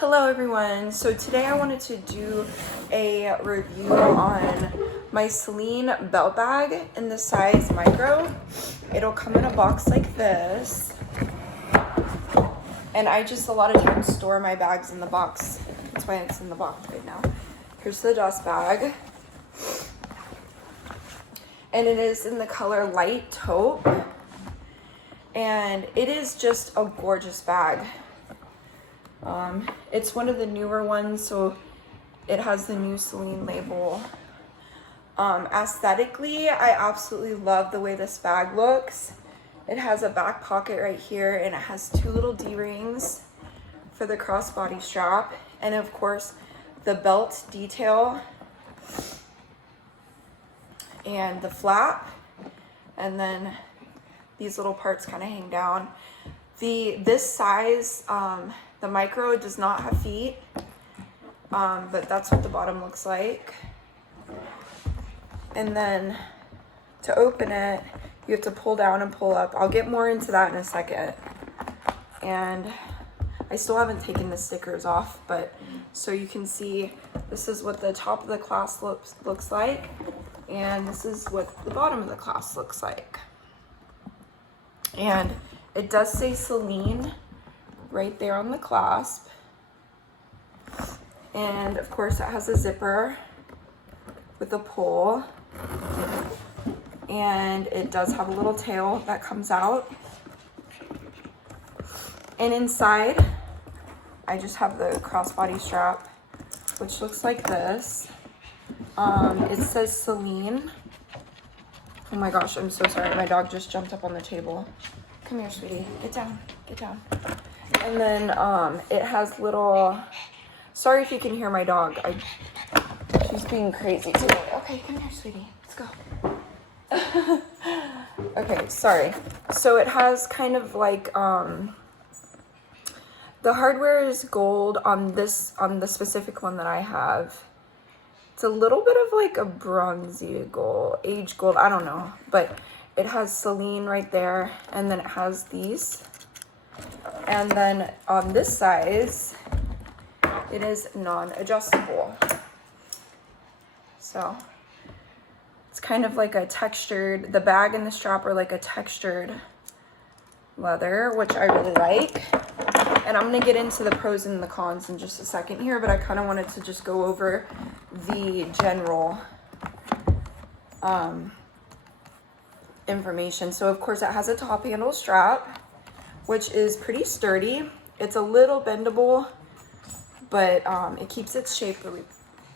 Hello everyone. So today I wanted to do a review on my Celine belt bag in the size micro. It'll come in a box like this. And I just a lot of times store my bags in the box. That's why it's in the box right now. Here's the dust bag. And it is in the color light taupe. And it is just a gorgeous bag. It's one of the newer ones, so it has the new Celine label. Aesthetically, I absolutely love the way this bag looks. It has a back pocket right here, and it has two little D-rings for the crossbody strap, and of course the belt detail and the flap, and then these little parts kind of hang down. This size, the micro does not have feet, but that's what the bottom looks like. And then to open it, you have to pull down and pull up. I'll get more into that in a second. And I still haven't taken the stickers off, but so you can see this is what the top of the clasp looks like, and this is what the bottom of the clasp looks like. And it does say Celine right there on the clasp. And of course it has a zipper with a pull. And it does have a little tail that comes out. And inside, I just have the crossbody strap, which looks like this. It says Celine. Oh my gosh, I'm so sorry. My dog just jumped up on the table. Come here, sweetie. Get down. Get down. And then it has little... Sorry if you can hear my dog. She's being crazy today. Okay, come here, sweetie. Let's go. Okay, sorry. So it has kind of like... the hardware is gold on the specific one that I have. It's a little bit of like a bronzy gold, age gold, I don't know. But it has Celine right there, and then it has these. And then on this size, it is non-adjustable. So it's kind of like a textured, the bag and the strap are like a textured leather, which I really like. And I'm gonna get into the pros and the cons in just a second here, but I kind of wanted to just go over the general information. So of course it has a top handle strap, which is pretty sturdy. It's a little bendable, but it keeps its shape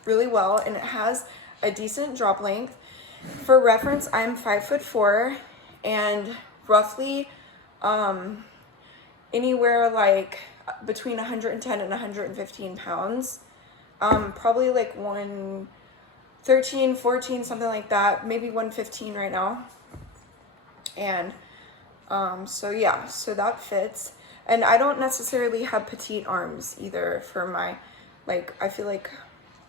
really well, and it has a decent drop length. For reference, I'm 5'4", and roughly anywhere like between 110 and 115 pounds. Probably like 113, 14, something like that, maybe 115 right now. And so yeah, so that fits. And I don't necessarily have petite arms either for my, like, I feel like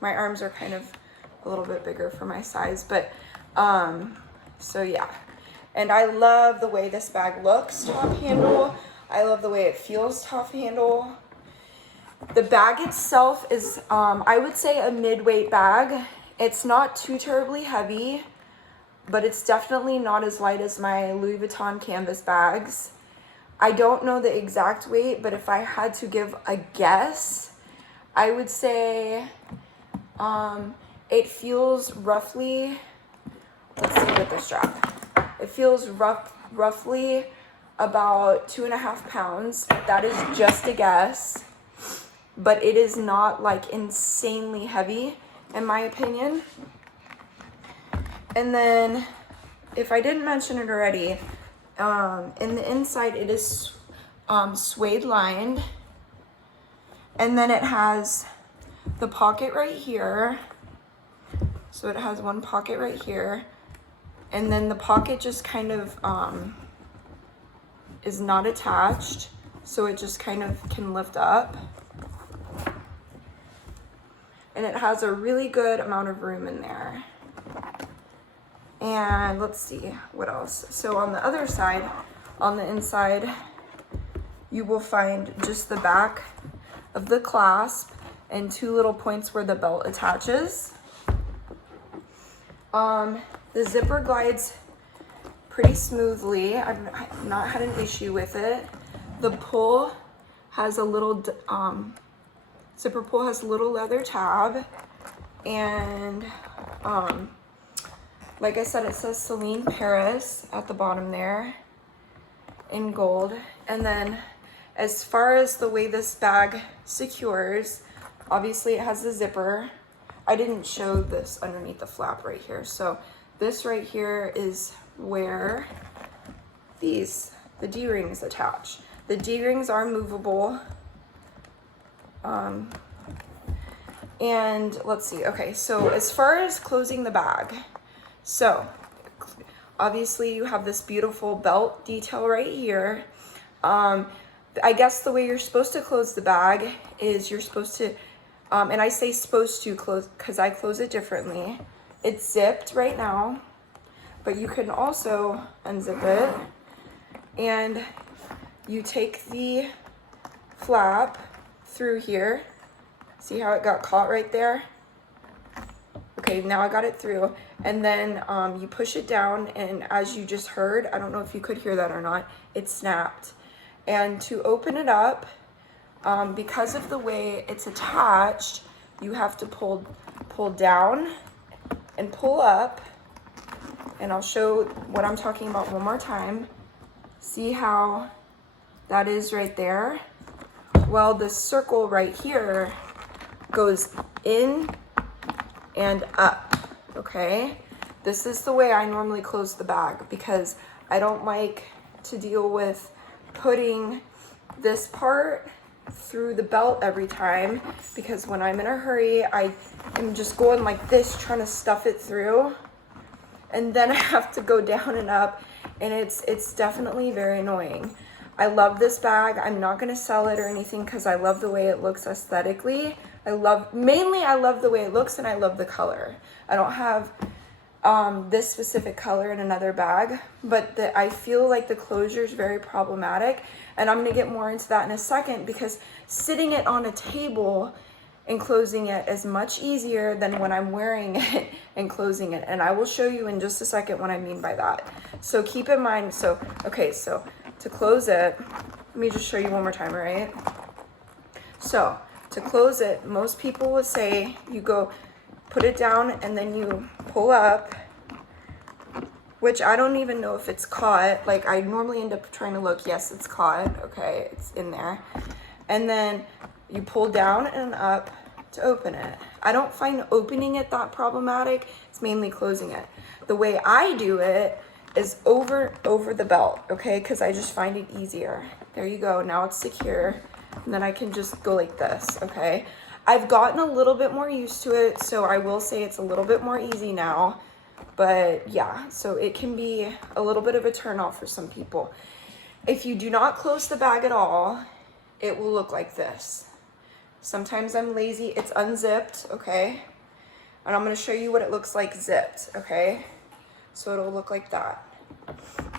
my arms are kind of a little bit bigger for my size, but so yeah. And I love the way this bag looks top handle. I love the way it feels top handle. The bag itself is, I would say, a mid-weight bag. It's not too terribly heavy, but it's definitely not as light as my Louis Vuitton canvas bags. I don't know the exact weight, but if I had to give a guess, I would say it feels roughly, let's see with the strap. It feels roughly about 2.5 pounds. That is just a guess, but it is not like insanely heavy in my opinion. And then, if I didn't mention it already, in the inside it is suede lined, and then it has the pocket right here. So it has one pocket right here, and then the pocket just kind of is not attached, so it just kind of can lift up. And it has a really good amount of room in there. And let's see what else. So on the other side, on the inside, you will find just the back of the clasp and 2 little points where the belt attaches. The zipper glides pretty smoothly. I've not had an issue with it. The pull has a little, zipper pull has a little leather tab, and like I said, it says Celine Paris at the bottom there in gold. And then as far as the way this bag secures, obviously it has the zipper. I didn't show this underneath the flap right here. So this right here is where the D-rings attach. The D-rings are movable. And let's see, okay, so as far as closing the bag, so obviously you have this beautiful belt detail right here. I guess the way you're supposed to close the bag is you're supposed to, and I say supposed to close because I close it differently. It's zipped right now, but you can also unzip it, and you take the flap through here. See how it got caught right there? Okay, now I got it through. And then you push it down, and as you just heard, I don't know if you could hear that or not, it snapped. And to open it up, because of the way it's attached, you have to pull down and pull up. And I'll show what I'm talking about one more time. See how that is right there? Well, this circle right here goes in and up, okay? This is the way I normally close the bag because I don't like to deal with putting this part through the belt every time, because when I'm in a hurry, I am just going like this, trying to stuff it through, and then I have to go down and up, and it's definitely very annoying. I love this bag. I'm not going to sell it or anything because I love the way it looks aesthetically. Mainly I love the way it looks, and I love the color. I don't have this specific color in another bag, but I feel like the closure is very problematic, and I'm going to get more into that in a second, because sitting it on a table and closing it is much easier than when I'm wearing it and closing it, and I will show you in just a second what I mean by that. So keep in mind, okay, so to close it, let me just show you one more time, right? So to close it, most people will say you go put it down and then you pull up, which I don't even know if it's caught. Like, I normally end up trying to look. Yes, it's caught. Okay, it's in there. And then you pull down and up to open it. I don't find opening it that problematic. It's mainly closing it. The way I do it is over the belt, okay? Because I just find it easier. There you go. Now it's secure. And then I can just go like this, okay? I've gotten a little bit more used to it, so I will say it's a little bit more easy now. But yeah, so it can be a little bit of a turn off for some people. If you do not close the bag at all, it will look like this. Sometimes I'm lazy. It's unzipped, okay? And I'm going to show you what it looks like zipped, okay? So it'll look like that.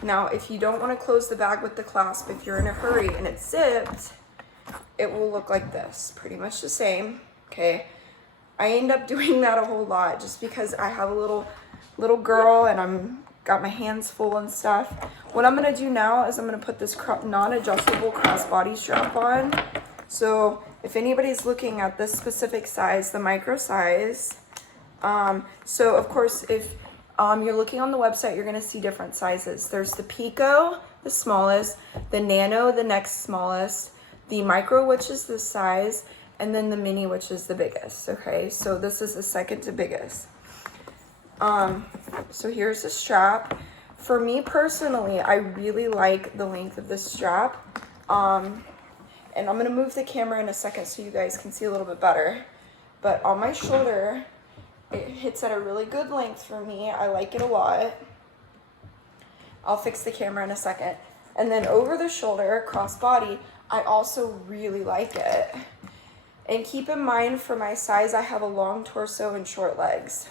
Now, if you don't want to close the bag with the clasp, if you're in a hurry and it's zipped, it will look like this, pretty much the same, okay? I end up doing that a whole lot just because I have a little girl and I'm got my hands full and stuff. What I'm gonna do now is I'm gonna put this non-adjustable crossbody strap on. So if anybody's looking at this specific size, the micro size, so of course if you're looking on the website, you're gonna see different sizes. There's the Pico, the smallest, the Nano, the next smallest, the micro, which is this size, and then the mini, which is the biggest, okay? So this is the second to biggest. So here's the strap. For me personally, I really like the length of this strap. And I'm gonna move the camera in a second so you guys can see a little bit better. But on my shoulder, it hits at a really good length for me. I like it a lot. I'll fix the camera in a second. And then over the shoulder, crossbody, I also really like it. And keep in mind, for my size, I have a long torso and short legs.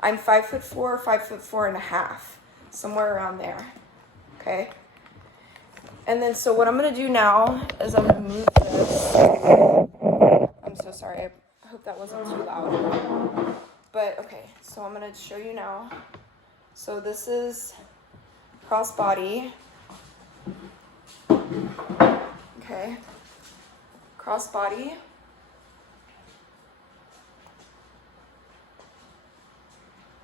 I'm 5'4", 5'4.5", somewhere around there, okay? And then, so what I'm gonna do now is I'm gonna move this loud. But okay, so I'm gonna show you now. So this is crossbody. Okay, crossbody.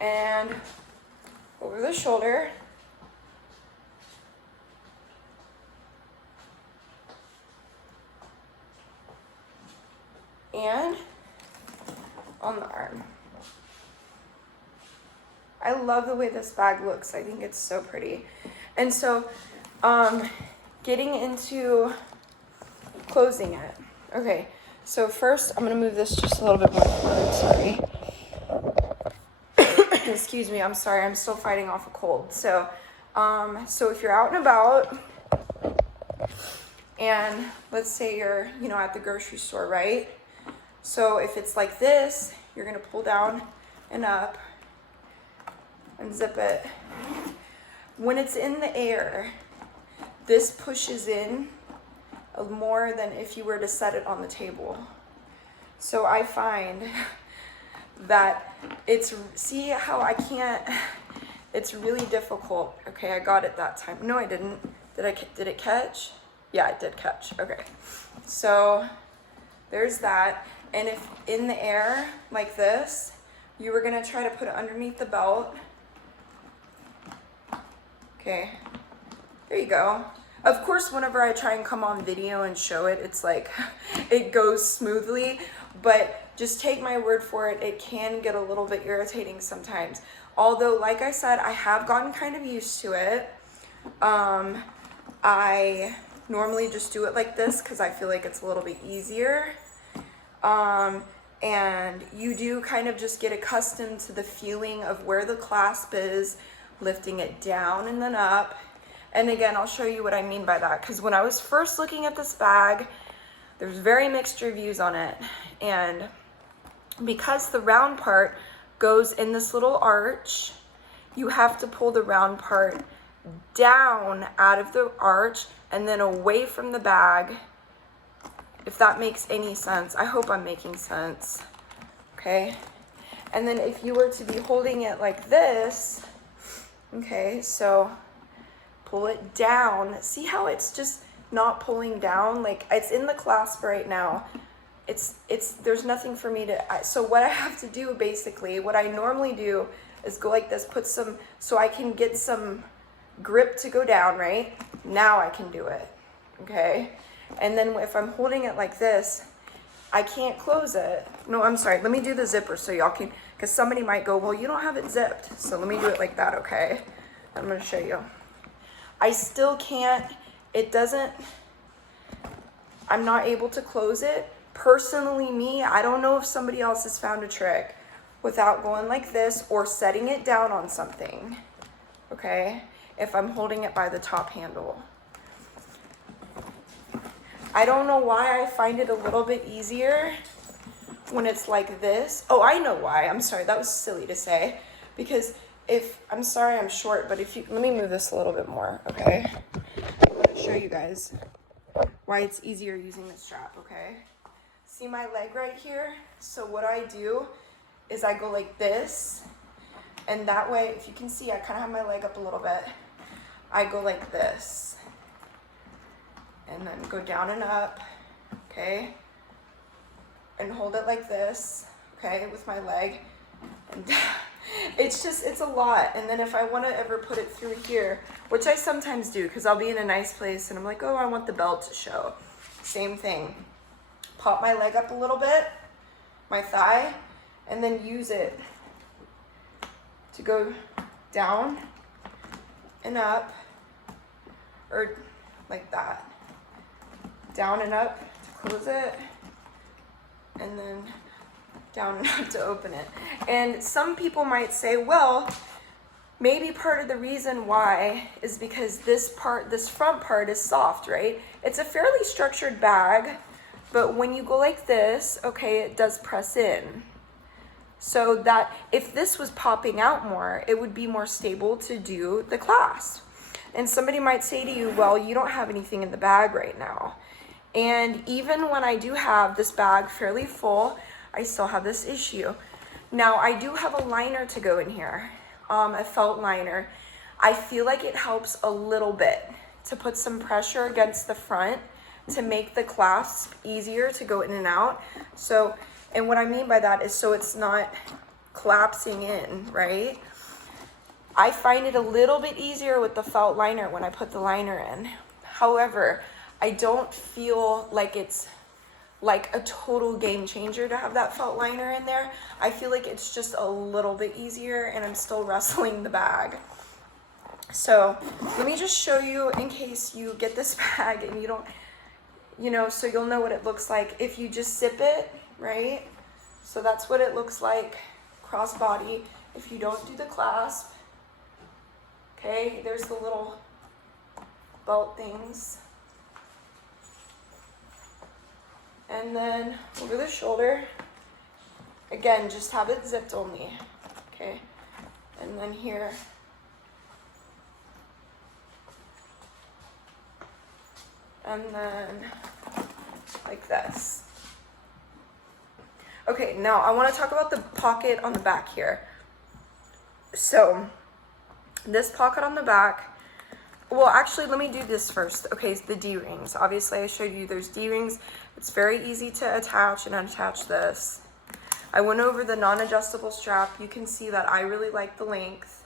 And over the shoulder. And on the arm. I love the way this bag looks. I think it's so pretty. And so, getting into closing it. Okay, so first I'm gonna move this just a little bit more forward, sorry. Excuse me, I'm sorry, I'm still fighting off a cold. So, so if you're out and about, and let's say you're, you know, at the grocery store, right? So if it's like this, you're gonna pull down and up and zip it. When it's in the air, this pushes in more than if you were to set it on the table. So I find that it's, see how I can't, it's really difficult. Okay, I got it that time. No, I didn't. Did it catch? Yeah, it did catch. Okay, so there's that. And if in the air like this, you were gonna try to put it underneath the belt. Okay, there you go. Of course, whenever I try and come on video and show it, it's like, it goes smoothly, but just take my word for it, it can get a little bit irritating sometimes. Although, like I said, I have gotten kind of used to it. I normally just do it like this because I feel like it's a little bit easier. And you do kind of just get accustomed to the feeling of where the clasp is, lifting it down and then up. And again, I'll show you what I mean by that, because when I was first looking at this bag, there's very mixed reviews on it. And because the round part goes in this little arch, you have to pull the round part down out of the arch and then away from the bag, if that makes any sense. I hope I'm making sense. Okay. And then if you were to be holding it like this, okay, so pull it down. See how it's just not pulling down? Like, it's in the clasp right now. There's nothing for me to, so what I have to do basically, what I normally do is go like this, put some, so I can get some grip to go down, right? Now I can do it, okay? And then if I'm holding it like this, I can't close it. No, I'm sorry, let me do the zipper so y'all can, because somebody might go, well, you don't have it zipped. So let me do it like that, okay? I'm gonna show you. I still can't, it doesn't, I'm not able to close it. Personally, me, I don't know if somebody else has found a trick without going like this or setting it down on something, okay? If I'm holding it by the top handle. I don't know why I find it a little bit easier when it's like this. Oh, I know why. I'm sorry, that was silly to say. Because if, I'm sorry I'm short, but if you, let me move this a little bit more, okay? I'm gonna show you guys why it's easier using the strap, okay? See my leg right here? So what I do is I go like this, and that way, if you can see, I kind of have my leg up a little bit. I go like this, and then go down and up, okay? And hold it like this, okay, with my leg. And it's just, it's a lot. And then if I want to ever put it through here, which I sometimes do, because I'll be in a nice place and I'm like, oh, I want the belt to show. Same thing. Pop my leg up a little bit, my thigh, and then use it to go down and up, or like that. Down and up to close it, and then down and up to open it. And some people might say, well, maybe part of the reason why is because this front part is soft, right? It's a fairly structured bag, but when you go like this, okay, it does press in. So that if this was popping out more, it would be more stable to do the clasp. And somebody might say to you, well, you don't have anything in the bag right now. And even when I do have this bag fairly full, I still have this issue. Now, I do have a liner to go in here, a felt liner. I feel like it helps a little bit to put some pressure against the front to make the clasp easier to go in and out. So, and what I mean by that is so it's not collapsing in, right? I find it a little bit easier with the felt liner when I put the liner in. However, I don't feel like it's like a total game changer to have that felt liner in there. I feel like it's just a little bit easier, and I'm still wrestling the bag. So let me just show you in case you get this bag and you don't, you know, so you'll know what it looks like if you just zip it, right? So that's what it looks like crossbody if you don't do the clasp. Okay, there's the little belt things. And then over the shoulder, again, just have it zipped only, okay? And then here. And then like this. Okay, now I want to talk about the pocket on the back here. So this pocket on the back, well, actually, let me do this first. Okay, it's the D-rings. Obviously, I showed you there's D-rings. It's very easy to attach and unattach this. I went over the non-adjustable strap. You can see that I really like the length,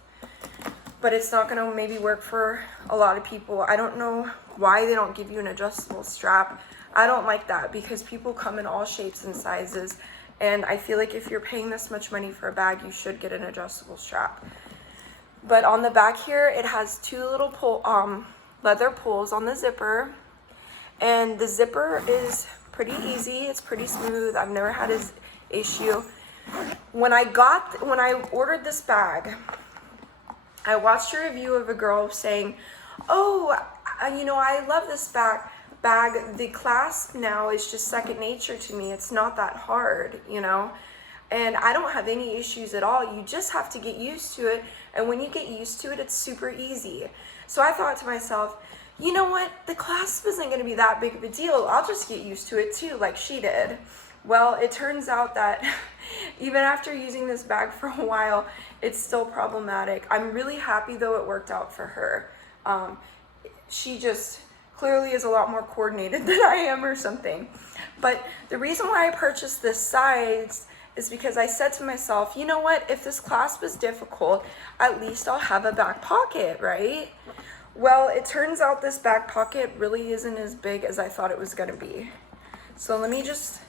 but it's not going to maybe work for a lot of people. I don't know why they don't give you an adjustable strap. I don't like that because people come in all shapes and sizes, and I feel like if you're paying this much money for a bag, you should get an adjustable strap. But on the back here, it has two little leather pulls on the zipper, and the zipper is pretty easy. It's pretty smooth. I've never had an issue. When I ordered this bag, I watched a review of a girl saying, "Oh, you know, I love this bag. The clasp now is just second nature to me. It's not that hard, you know." And I don't have any issues at all. You just have to get used to it. And when you get used to it, it's super easy. So I thought to myself, you know what? The clasp isn't going to be that big of a deal. I'll just get used to it too, like she did. Well, it turns out that even after using this bag for a while, it's still problematic. I'm really happy though it worked out for her. She just clearly is a lot more coordinated than I am or something. But the reason why I purchased this size is because I said to myself, you know what, if this clasp is difficult, at least I'll have a back pocket, right? Well, it turns out this back pocket really isn't as big as I thought it was gonna be. So let me just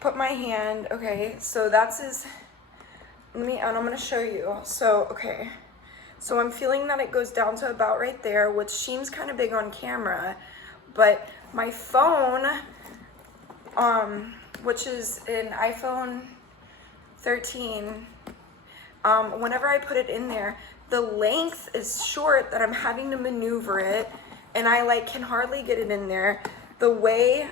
put my hand, okay, so that's and I'm gonna show you. So, okay, so I'm feeling that it goes down to about right there, which seems kind of big on camera, but my phone, which is an iPhone 13, whenever I put it in there, the length is short that I'm having to maneuver it, and I like can hardly get it in there. The way,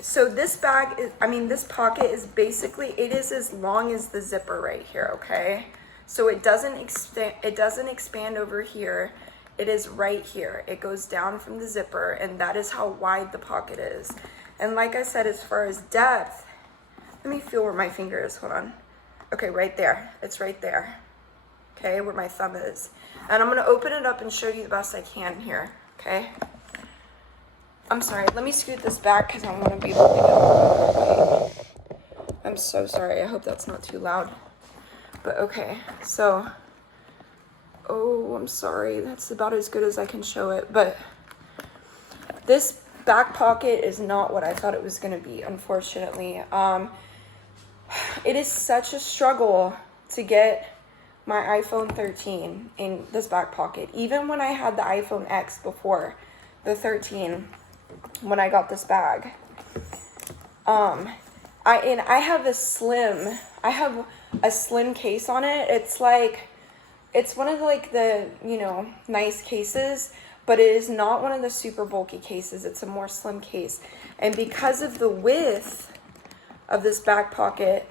so this bag is, this pocket is basically, it is as long as the zipper right here, okay? So it doesn't expand over here. It is right here. It goes down from the zipper, and that is how wide the pocket is. And like I said, as far as depth, let me feel where my finger is, hold on. Okay, right there, it's right there. Okay, where my thumb is. And I'm gonna open it up and show you the best I can here, okay? I'm sorry, let me scoot this back because I wanna be able to get it. I'm so sorry, I hope that's not too loud. But okay, so, oh, I'm sorry, that's about as good as I can show it, but this back pocket is not what I thought it was going to be, unfortunately. It is such a struggle to get my iPhone 13 in this back pocket. Even when I had the iPhone X before the 13, when I got this bag, I have a slim case on it. It's one of the nice cases, but it is not one of the super bulky cases. It's a more slim case. And because of the width of this back pocket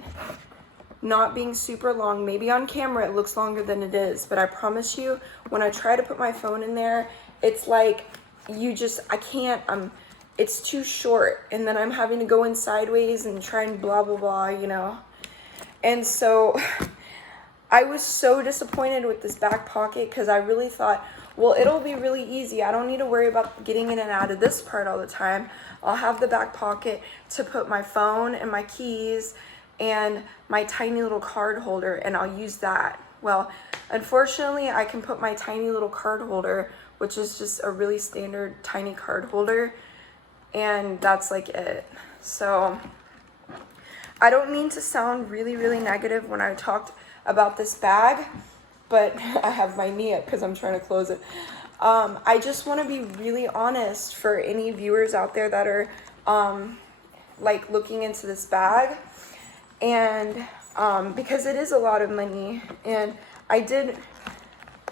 not being super long, maybe on camera it looks longer than it is, but I promise you, when I try to put my phone in there, it's like I can't, it's too short, and then I'm having to go in sideways and try and blah blah blah, you know. And so I was so disappointed with this back pocket, because I really thought, well, it'll be really easy. I don't need to worry about getting in and out of this part all the time. I'll have the back pocket to put my phone and my keys and my tiny little card holder, and I'll use that. Well, unfortunately, I can put my tiny little card holder, which is just a really standard tiny card holder, and that's like it. So I don't mean to sound really, really negative when I talked about this bag, but I have my knee up because I'm trying to close it. I just want to be really honest for any viewers out there that are like looking into this bag, and because it is a lot of money, and I did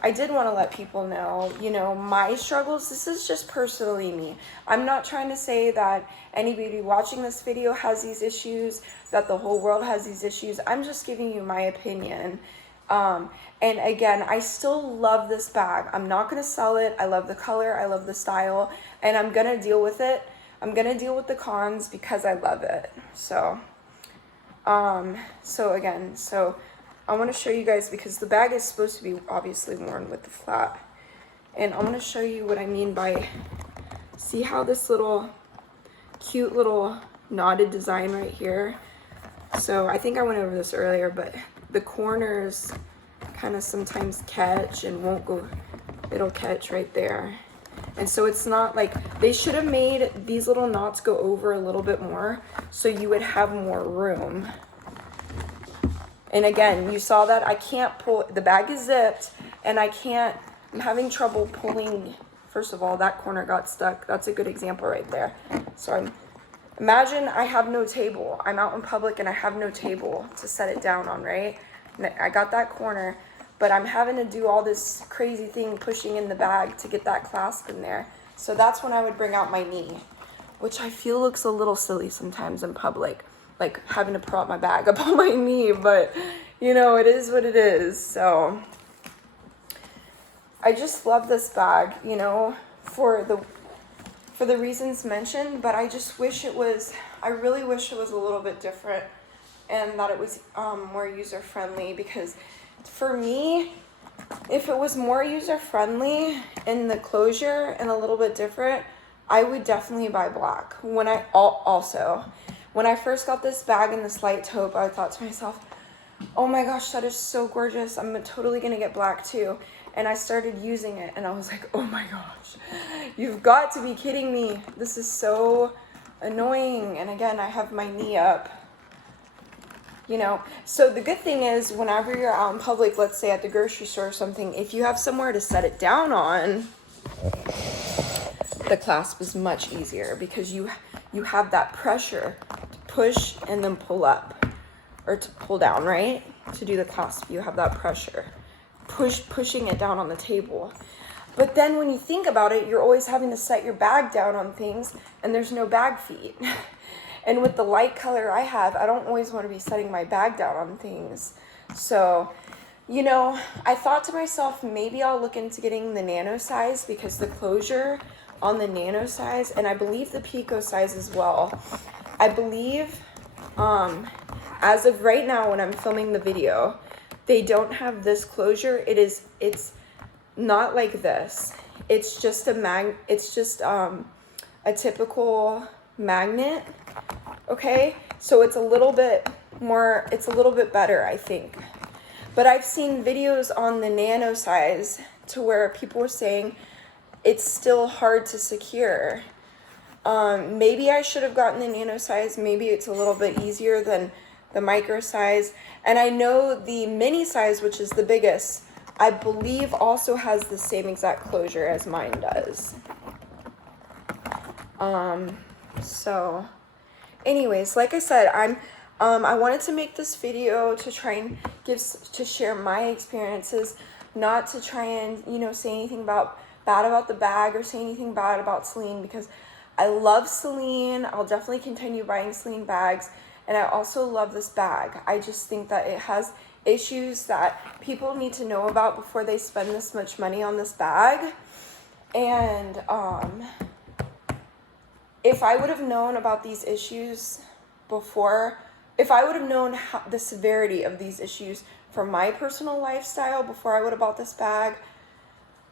want to let people know, you know, my struggles. This is just personally me. I'm not trying to say that anybody watching this video has these issues, that the whole world has these issues. I'm just giving you my opinion. And again, I still love this bag. I'm not going to sell it. I love the color. I love the style, and I'm going to deal with it. I'm going to deal with the cons because I love it. So so I want to show you guys, because the bag is supposed to be obviously worn with the flap. And I want to show you what I mean by, see how this little cute little knotted design right here. So I think I went over this earlier, but the corners kind of sometimes catch and won't go, it'll catch right there. And so it's not like, they should have made these little knots go over a little bit more so you would have more room. And again, you saw that I can't pull, the bag is zipped, and I'm having trouble pulling. First of all, that corner got stuck. That's a good example right there. So imagine I have no table. I'm out in public and I have no table to set it down on, right? And I got that corner, but I'm having to do all this crazy thing pushing in the bag to get that clasp in there. So that's when I would bring out my knee, which I feel looks a little silly sometimes in public, like having to prop my bag up on my knee, but you know, it is what it is. So I just love this bag, you know, for the reasons mentioned, but I just wish it was, I really wish it was a little bit different, and that it was more user-friendly, because for me, if it was more user-friendly in the closure and a little bit different, I would definitely buy black. When I first got this bag in this light taupe, I thought to myself, oh my gosh, that is so gorgeous. I'm totally gonna get black too. And I started using it, and I was like, oh my gosh, you've got to be kidding me. This is so annoying. And again, I have my knee up, you know. So the good thing is, whenever you're out in public, let's say at the grocery store or something, if you have somewhere to set it down on, the clasp is much easier, because you have that pressure to push and then pull up, or to pull down, right? To do the clasp, you have that pressure. Pushing it down on the table. But then when you think about it, you're always having to set your bag down on things, and there's no bag feet. And with the light color I have, I don't always want to be setting my bag down on things. So, you know, I thought to myself, maybe I'll look into getting the nano size, because the closure on the nano size, and I believe the pico size as well, I believe as of right now when I'm filming the video, they don't have this closure. It's not like this. It's just a typical magnet. Okay, so it's a little bit better, I think. But I've seen videos on the nano size to where people are saying it's still hard to secure. Maybe I should have gotten the nano size. Maybe it's a little bit easier than the micro size. And I know the mini size, which is the biggest, I believe also has the same exact closure as mine does. So anyways, like I said, I wanted to make this video to try and share my experiences, not to try and, you know, say anything bad about the bag or say anything bad about Celine, because I love Celine. I'll definitely continue buying Celine bags, and I also love this bag. I just think that it has issues that people need to know about before they spend this much money on this bag. And if I would have known about these issues before, if I would have known the severity of these issues for my personal lifestyle before I would have bought this bag,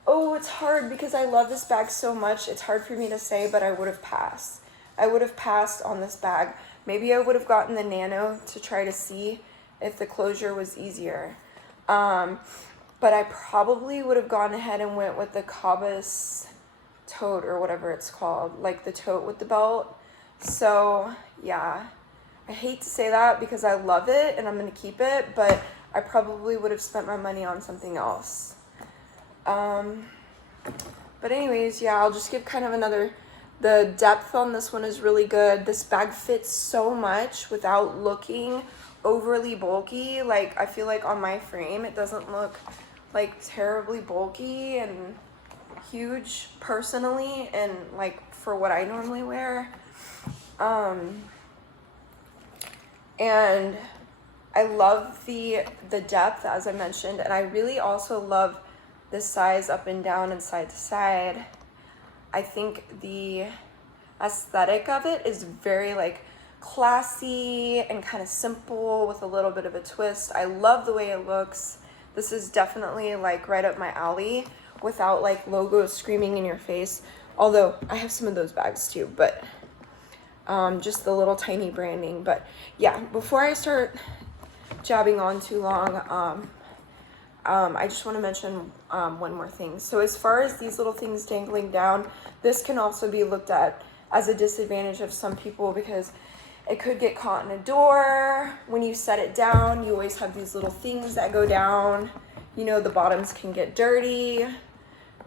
oh, it's hard because I love this bag so much. It's hard for me to say, but I would have passed. I would have passed on this bag. Maybe I would have gotten the naNo to try to see if the closure was easier. But I probably would have gone ahead and went with the cabas tote or whatever it's called, like the tote with the belt. So yeah, I hate to say that because I love it and I'm going to keep it, but I probably would have spent my money on something else. But anyways, yeah, I'll just give kind of the depth on this one is really good. This bag fits so much without looking overly bulky. Like, I feel like on my frame, it doesn't look like terribly bulky and huge personally, and like for what I normally wear. And I love the depth, as I mentioned, and I really also love this size up and down and side to side. I think the aesthetic of it is very like classy and kind of simple with a little bit of a twist. I love the way it looks. This is definitely like right up my alley without like logos screaming in your face. Although I have some of those bags too, but just the little tiny branding. But yeah, before I start jabbing on too long, I just want to mention one more thing. So as far as these little things dangling down, this can also be looked at as a disadvantage of some people because it could get caught in a door. When you set it down, you always have these little things that go down. You know, the bottoms can get dirty.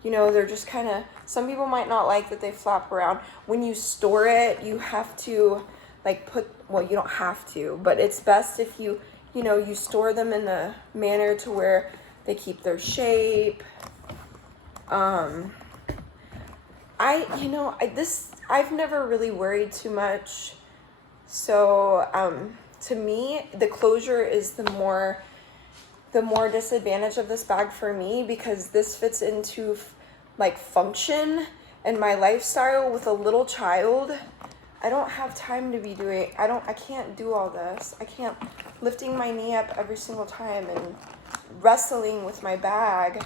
You know, they're just kind of, some people might not like that they flap around. When you store it, you have to like well, you don't have to, but it's best if you store them in the manner to where they keep their shape. I've never really worried too much. So, to me, the closure is the more disadvantage of this bag for me, because this fits into like function and my lifestyle with a little child. I don't have time to be doing, I can't do all this. I can't lifting my knee up every single time and wrestling with my bag,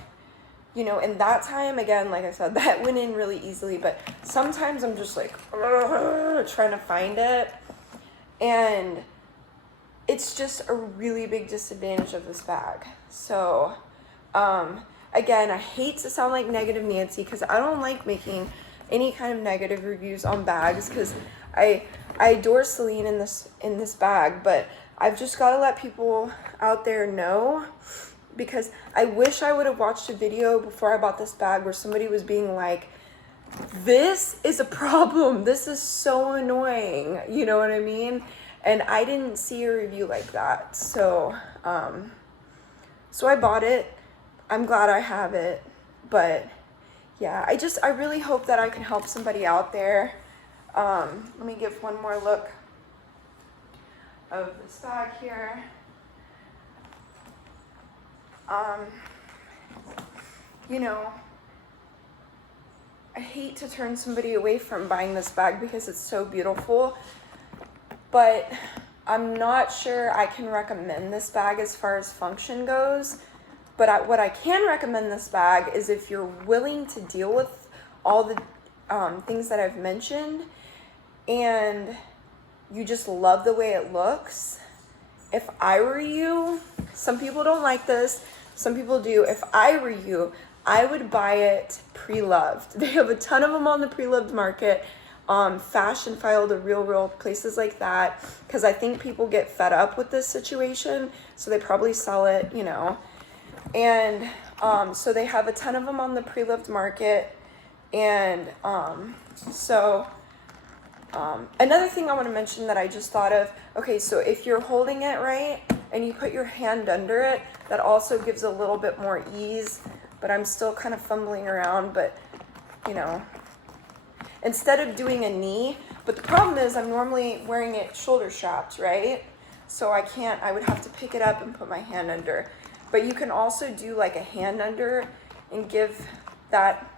and that time, again, like I said, that went in really easily, but sometimes I'm just like, trying to find it, and it's just a really big disadvantage of this bag. So, again, I hate to sound like negative Nancy, because I don't like making any kind of negative reviews on bags, because I adore Celine in this bag, but I've just got to let people out there know, because I wish I would have watched a video before I bought this bag where somebody was being like, this is a problem, this is so annoying, you know what I mean? And I didn't see a review like that. So I bought it. I'm glad I have it. But yeah, I really hope that I can help somebody out there. Let me give one more look of this bag here. I hate to turn somebody away from buying this bag because it's so beautiful, but I'm not sure I can recommend this bag as far as function goes. But what I can recommend this bag is if you're willing to deal with all the things that I've mentioned and you just love the way it looks. If I were you, some people don't like this, some people do. If I were you, I would buy it pre-loved. They have a ton of them on the pre-loved market, Fashion File, the real places like that, because I think people get fed up with this situation, so they probably sell it, and so they have a ton of them on the pre-loved market. And another thing I want to mention that I just thought of, okay, so if you're holding it right and you put your hand under it, that also gives a little bit more ease, but I'm still kind of fumbling around, but instead of doing a knee, but the problem is I'm normally wearing it shoulder strapped, right? So I would have to pick it up and put my hand under. But you can also do like a hand under and give that,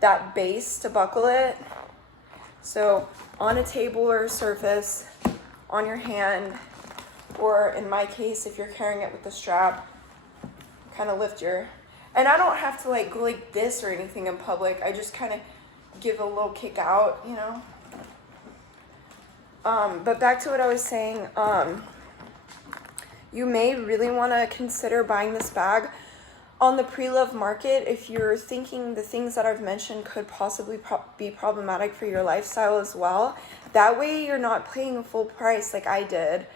that base to buckle it. So on a table or a surface, on your hand, or in my case, if you're carrying it with the strap, kind of lift your, and I don't have to like go like this or anything in public. I just kind of give a little kick out, you know. But back to what I was saying, you may really want to consider buying this bag on the pre-loved market if you're thinking the things that I've mentioned could possibly be problematic for your lifestyle as well. That way you're not paying full price like I did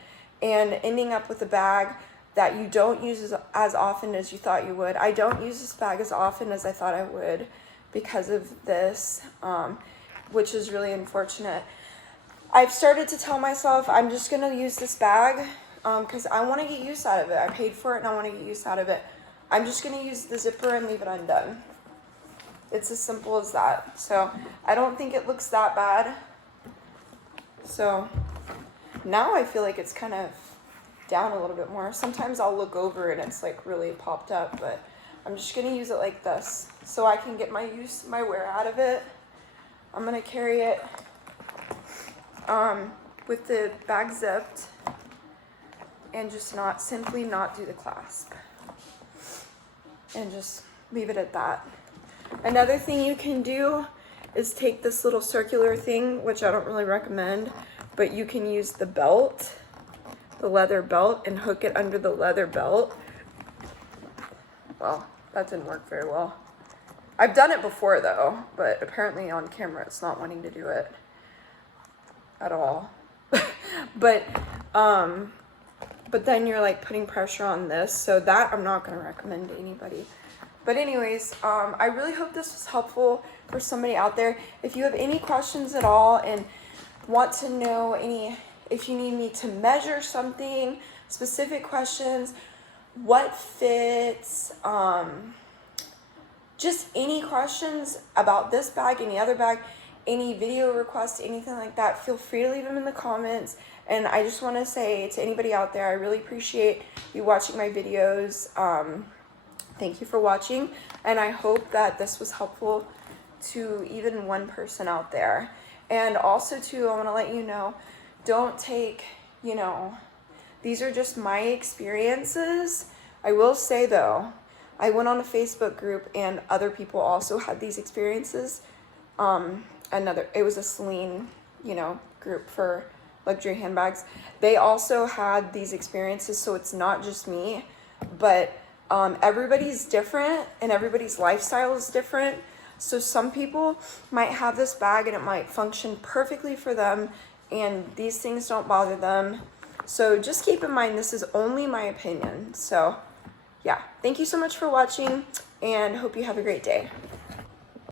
and ending up with a bag that you don't use as often as you thought you would. I don't use this bag as often as I thought I would because of this, which is really unfortunate. I've started to tell myself I'm just going to use this bag because I want to get use out of it. I paid for it and I want to get use out of it. I'm just going to use the zipper and leave it undone. It's as simple as that. So I don't think it looks that bad. So now I feel like it's kind of down a little bit more. Sometimes I'll look over and it's like really popped up, but I'm just going to use it like this so I can get my wear out of it. I'm going to carry it with the bag zipped and just simply not do the clasp. And just leave it at that. Another thing you can do is take this little circular thing, which I don't really recommend, but you can use the belt, the leather belt, and hook it under the leather belt. Well, that didn't work very well. I've done it before though, but apparently on camera it's not wanting to do it at all. But then you're like putting pressure on this, so that I'm not going to recommend to anybody. But anyways, I really hope this was helpful for somebody out there. If you have any questions at all and want to know if you need me to measure something, specific questions, what fits, just any questions about this bag, any other bag, any video requests, anything like that, feel free to leave them in the comments. And I just want to say to anybody out there, I really appreciate you watching my videos. Thank you for watching, and I hope that this was helpful to even one person out there. And also too, I want to let you know, don't take, these are just my experiences. I will say though, I went on a Facebook group and other people also had these experiences. It was a Celine, group for luxury handbags. They also had these experiences, so it's not just me, but everybody's different and everybody's lifestyle is different. So some people might have this bag and it might function perfectly for them and these things don't bother them. So just keep in mind, this is only my opinion. So yeah, thank you so much for watching and hope you have a great day.